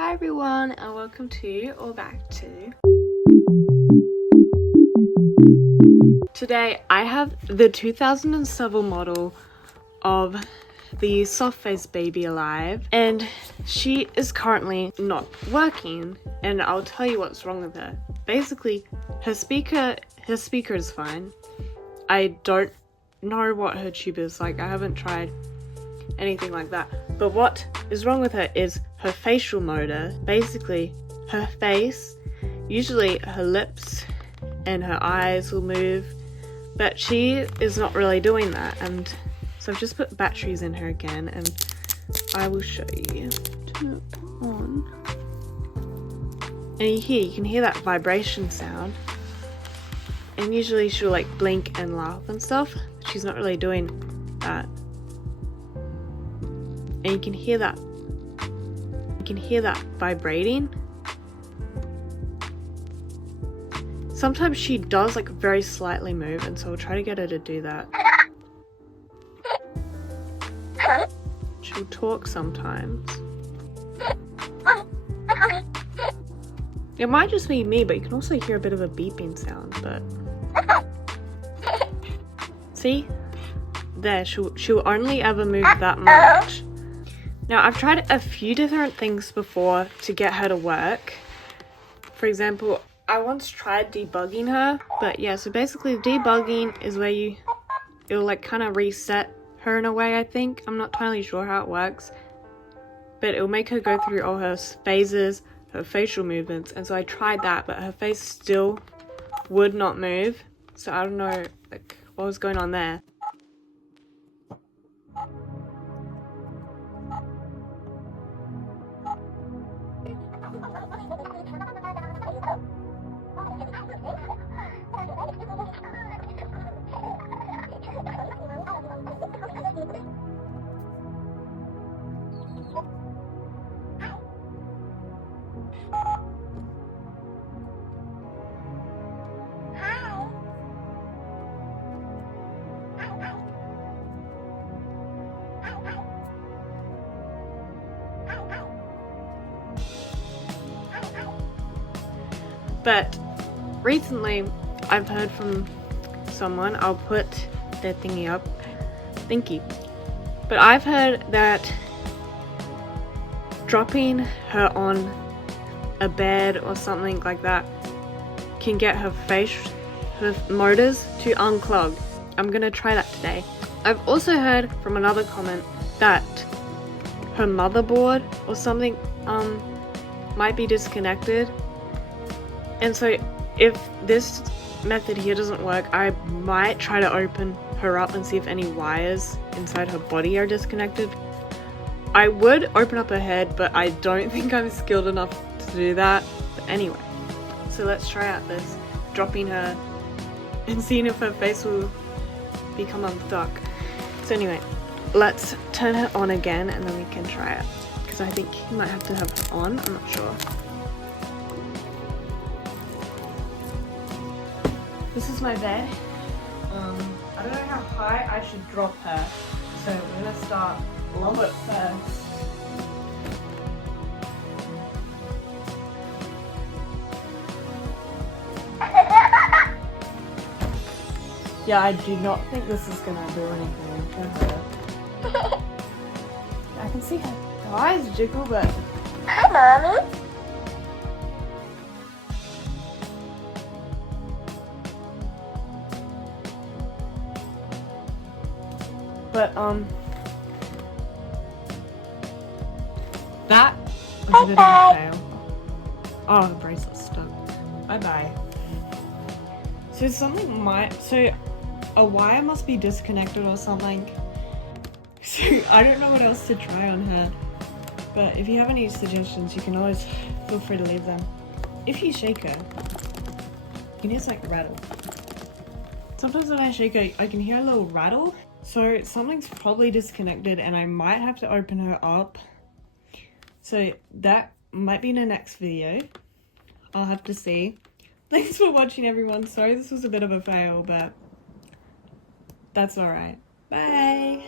Hi everyone, and welcome to, or back to. Today I have the 2007 model of the soft face baby alive, and she is currently not working, and I'll tell you what's wrong with her. Basically, her speaker is fine. I don't know what her tube is like. I haven't tried anything like that. But what is wrong with her is her facial motor. Basically, her face, usually her lips and her eyes will move, but she is not really doing that. And so I've just put batteries in her again, and I will show you. Turn it on. And you can hear that vibration sound. And usually she'll like blink and laugh and stuff. She's not really doing that. And you can hear that. You can hear that vibrating. Sometimes she does like very slightly move, and so I'll try to get her to do that. She'll talk sometimes. It might just be me, but you can also hear a bit of a beeping sound, but see? There, she'll only ever move that much. Now, I've tried a few different things before to get her to work. For example, I once tried debugging her, but yeah, so basically debugging is where it'll like kind of reset her in a way, I think. I'm not entirely sure how it works, but it'll make her go through all her phases, her facial movements, and so I tried that, but her face still would not move. So I don't know like what was going on there. But recently, I've heard from someone, I'll put their thingy up, but I've heard that dropping her on a bed or something like that can get her motors to unclog. I'm gonna try that today. I've also heard from another comment that her motherboard or something might be disconnected. And so if this method here doesn't work, I might try to open her up and see if any wires inside her body are disconnected. I would open up her head, but I don't think I'm skilled enough to do that. But anyway, so let's try out this, dropping her and seeing if her face will become unstuck. So anyway, let's turn her on again and then we can try it. Because I think you might have to have her on, I'm not sure. This is my bed. I don't know how high I should drop her, so we're gonna start low at first. Yeah, I do not think this is gonna do anything to her. I can see her eyes jiggle, but... Hi, Mommy! But, that was a bit of a fail. Oh, the bracelet's stuck. Bye-bye. So so a wire must be disconnected or something. So I don't know what else to try on her. But if you have any suggestions, you can always feel free to leave them. If you shake her, you can just like rattle. Sometimes when I shake her, I can hear a little rattle. So something's probably disconnected and I might have to open her up. So that might be in the next video. I'll have to see. Thanks for watching, everyone. Sorry this was a bit of a fail, but that's alright. Bye!